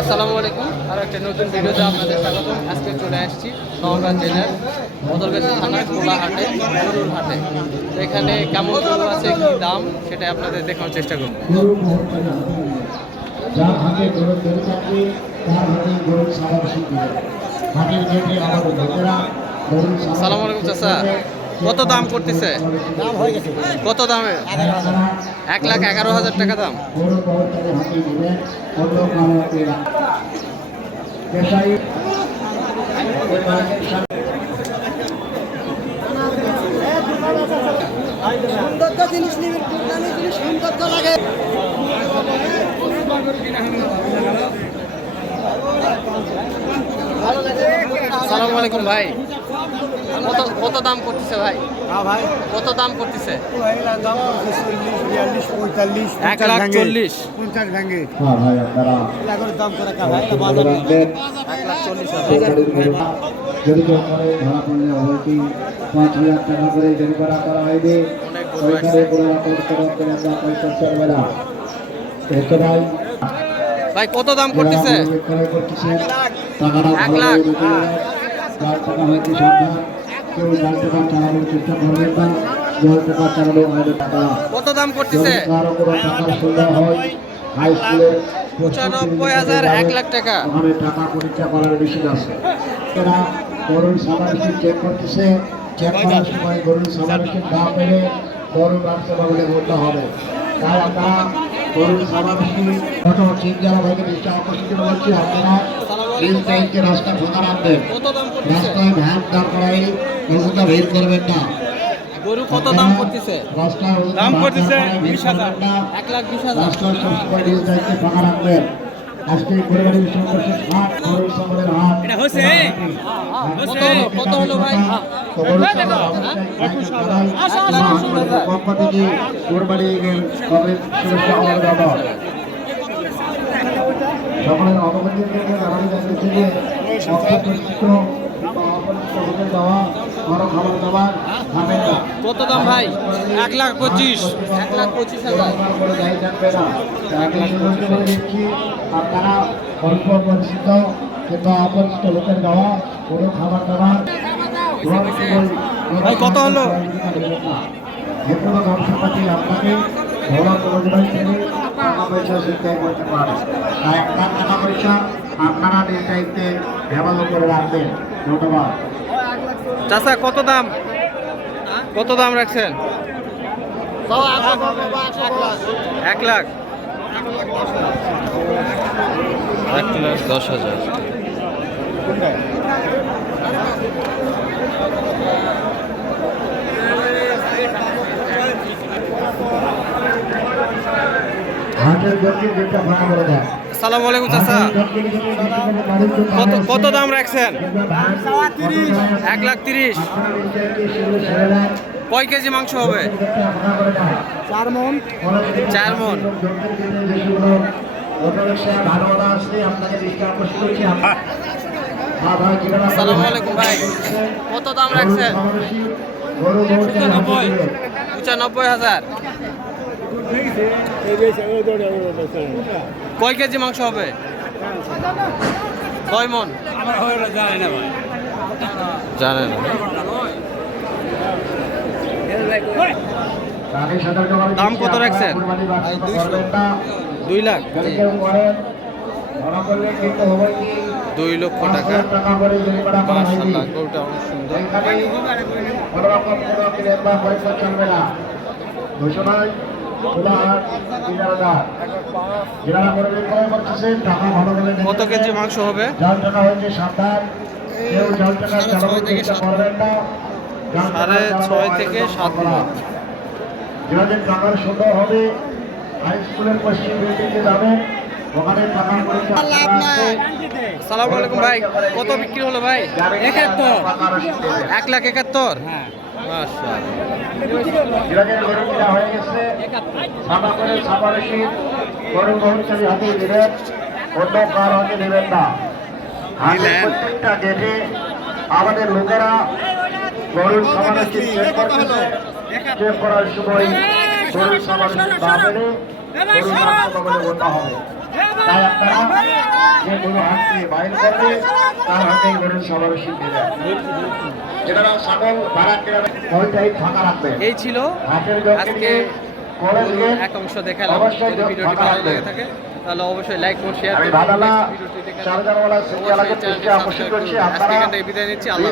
আসসালামু আলাইকুম। আর একটা নতুন ভিডিওতে আপনাদের স্বাগতম আজকে চলে আসছি নওগাঁ জেলার বদলগাছি থানার কোলাহাটে গরুর হাটে। তো এখানে কেমন গরু আছে কি দাম সেটা আপনাদের দেখানোর চেষ্টা করব। আসসালামু আলাইকুম চাচা। কত দাম করতেছে? কত দামে? এক লাখ এগারো হাজার টাকা দাম। জিনিস নিবেন জিনিস লাগে। আসসালামু আলাইকুম ভাই। কত কত দাম করতেছে ভাই? ভাই। কত দাম করতেছে এক লাখ চল্লিশ। পঞ্চাশ ভেঙে। হ্যাঁ ভাই দাম করে কা ভাই রাখবেন। এক লাখ চল্লিশ যদি কেউ করে ধরা পড়লে অবশ্যই পাঁচ হাজার টাকা ভাই। কত দাম করতেছে। এক লাখ। টাকা সাবধান কেউ টাকা চালানোর চেষ্টা করবেন না। যার টাকা চালানো আমাদের টাকা কত দাম করতেছে? কারও কোনো টাকার সুবিধা হয় হাই স্কুলের পঁচানব্বই হাজার এক লাখ টাকা। ওখানে টাকা পরীক্ষা করার মেশিন আছে। এরা গরুর সামারিশি চেক করতেছে। চেক করার সময় গরুর সামারিশির দাম পেলে গরুর ব্যবসা বলে বলতে হবে। তাই আমরা গরুর সামারিশি কত চিন যারা ভাইকে দৃষ্টি আকর্ষিত বলছি আপনারা এই টাইমকে রাস্তা ফাঁকা রাখবেন রাস্তায় ভ্যান দাঁড় করাই গরুটা ভিড় করবেন না। গরু কত দাম করতেছে দাম করতেছে বিশ হাজার। এক লাখ বিশ হাজার। রাস্তার সবসময় নিজ দায়িত্বে ফাঁকা রাখবেন আজকে কোরবানির সংঘর্ষের হাট গরুর সামনের হাট এটা হচ্ছে কত হলো ভাই? কোরবানি কবে শুভেচ্ছা আমার দাদা সকলের অবগতির জন্য জানানো যাচ্ছে যে অর্থপ্রতিষ্ঠিত দেওয়া বড় খাবার দাবার খাবেন কত দাম ভাই? এক লাখ পঁচিশ। এক লাখ পঁচিশ হাজার। সুযোগ করে দিচ্ছি আপনারা অল্প পরিচিত কিংবা অপরিচিত লোকের দেওয়া কোনো খাবার দাবার। ভাই, কত হলো? যে কোনো ব্যবসাপাতি আপনাকে থেকে টাকা পয়সা করতে তাই আপনার টাকা পয়সা আপনারা নিজ দায়িত্বে হেফাজত করে রাখবেন। ধন্যবাদ। চাচা কত দাম? কত দাম রাখছেন? এক লাখ। এক লাখ দশ হাজার। সালাম আলাইকুম চাচা। কত কত দাম রাখছেন? এক লাখ তিরিশ। কয় কেজি মাংস হবে? চার মন। চার মন। আসসালামু আলাইকুম ভাই। কত দাম রাখছেন? পঁচানব্বই হাজার। কয় কেজি মাংস হবে? কয় মন? জানে না। দাম কত রাখছেন? দুই লাখ? দুই লক্ষ টাকা। মাশাআল্লাহ গরুটা অনেক সুন্দর। কত কেজি মাংস হবে? সাড়ে ছয় থেকে সাত। টাকার সুন্দর হবে হাই স্কুলের পশ্চিম বিল্ডিংয়ে যাবেন ওখানে টাকার পরীক্ষা সালাম আলাইকুম ভাই কত বিক্রি হলো ভাই? একাত্তর। এক লাখ একাত্তর? মাশাআল্লাহ যেখানে গরু কিনা হয়ে গেছে সাদা করে গরু হাতে দেবেন অন্য কার হাতে দেবেন না হাতের প্রত্যেকটা গেটে আমাদের লোকেরা গরুর সামান্য চেক করতেছে চেক করার সময় গরুর সামান্য না গরুর হবে তাই আপনারা যে গরু হাত থেকে বাইর করবে তার হাতে গরুর দেবেন যেটা ছাগল ভাড়া কেনা ওইটাই ফাঁকা রাখবে। এই ছিল আজকে এক অংশ দেখালাম। যদি ভিডিওটি ভালো। লেগে থাকে তাহলে অবশ্যই লাইক করুন শেয়ার করুন ভিডিওটি অবশ্যই চ্যানেলটি সাবস্ক্রাইব করছি আজকে এখান থেকে বিদায় নিচ্ছি। আল্লাহ